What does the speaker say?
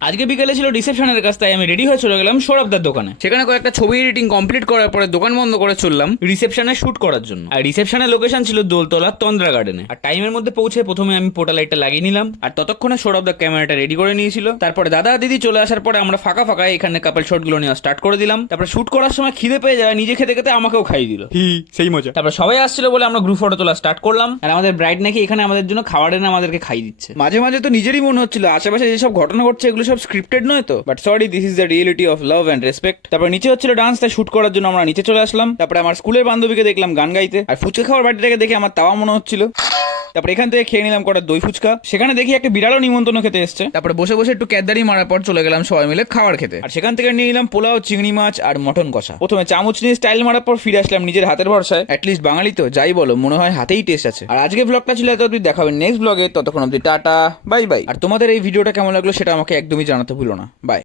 আজকে বিকেলে ছিল রিসেপশনের কাজ, তাই আমি রেডি হয়ে চলে গেলাম সৌরভদার দোকানে। সেখানে কয়েকটা ছবি এডিটিং কমপ্লিট করার পরে দোকান বন্ধ করে চললাম রিসেপশনে শুট করার জন্য। আর রিসেপশনের লোকেশন ছিল দোলতলা তন্দ্রা গার্ডেনে। আর টাইমের মধ্যে পৌঁছে প্রথমে আমি পোর্টাল লাইটটা লাগিয়ে নিলাম, আর ততক্ষণে সৌরভদার ক্যামেরাটা রেডি করে নিয়েছিল। তারপরে দাদা দিদি চলে আসার পরে আমরা ফাঁকা ফাঁকা এখানে কাপল শট গুলো নেওয়া স্টার্ট করে দিলাম। তারপরে শুট করার সময় খিদে পেয়ে যায়, নিজে খেতে খেতে আমাকেও খাইয়ে দিল। সেই মজা। তারপরে সবাই আসছিল বলে আমরা গ্রুপ ফটো তোলা স্টার্ট করলাম। আর আমাদের ব্রাইড নাকি এখানে আমাদের জন্য খাবার এনে আমাদেরকে খাইয়ে দিচ্ছে। মাঝে মাঝে তো নিজেরই মনে হচ্ছিল আশেপাশে যেসব ঘটনা ঘটছে এগুলো সব স্ক্রিপ্টেড নয় তো, but sorry, this is the reality of love and respect. তারপর নিচে হচ্ছিল ডান্স, তাই শুট করার জন্য আমরা নিচে চলে আসলাম। তারপরে আমার স্কুলের বান্ধবীকে দেখলাম গান গাইতে, আর ফুচকা খাওয়ার বাড়িটাকে দেখে আমার তাওয়া মনে হচ্ছিল। তারপরে এখান থেকে খেয়ে নিলাম কটা দই ফুচকা। সেখানে দেখি একটা বিড়ালও নিমন্ত্রণ খেতে এসছে। তারপরে বসে বসে একটু ক্যাদারি মারার পর চলে গেলাম সবাই মিলে খাবার খেতে। আর সেখান থেকে নিয়ে নিলাম পোলাও, চিংড়ি মাছ আর মটন কষা। প্রথমে চামচ নিয়ে স্টাইল মারার পর ফিরে আসলাম নিজের হাতের ভরসায়। অ্যাটলিস্ট বাঙালি তো, যাই বলো, মনে হয় হাতেই টেস্ট আছে। আর আজকে ব্লগটা ছিল এত অবধি, দেখা হবে নেক্সট ব্লগে। ততক্ষণ অবধি টাটা, বাই বাই। আর তোমাদের এই ভিডিওটা কেমন লাগলো সেটা আমাকে একদমই জানাতে ভুলো না। বাই।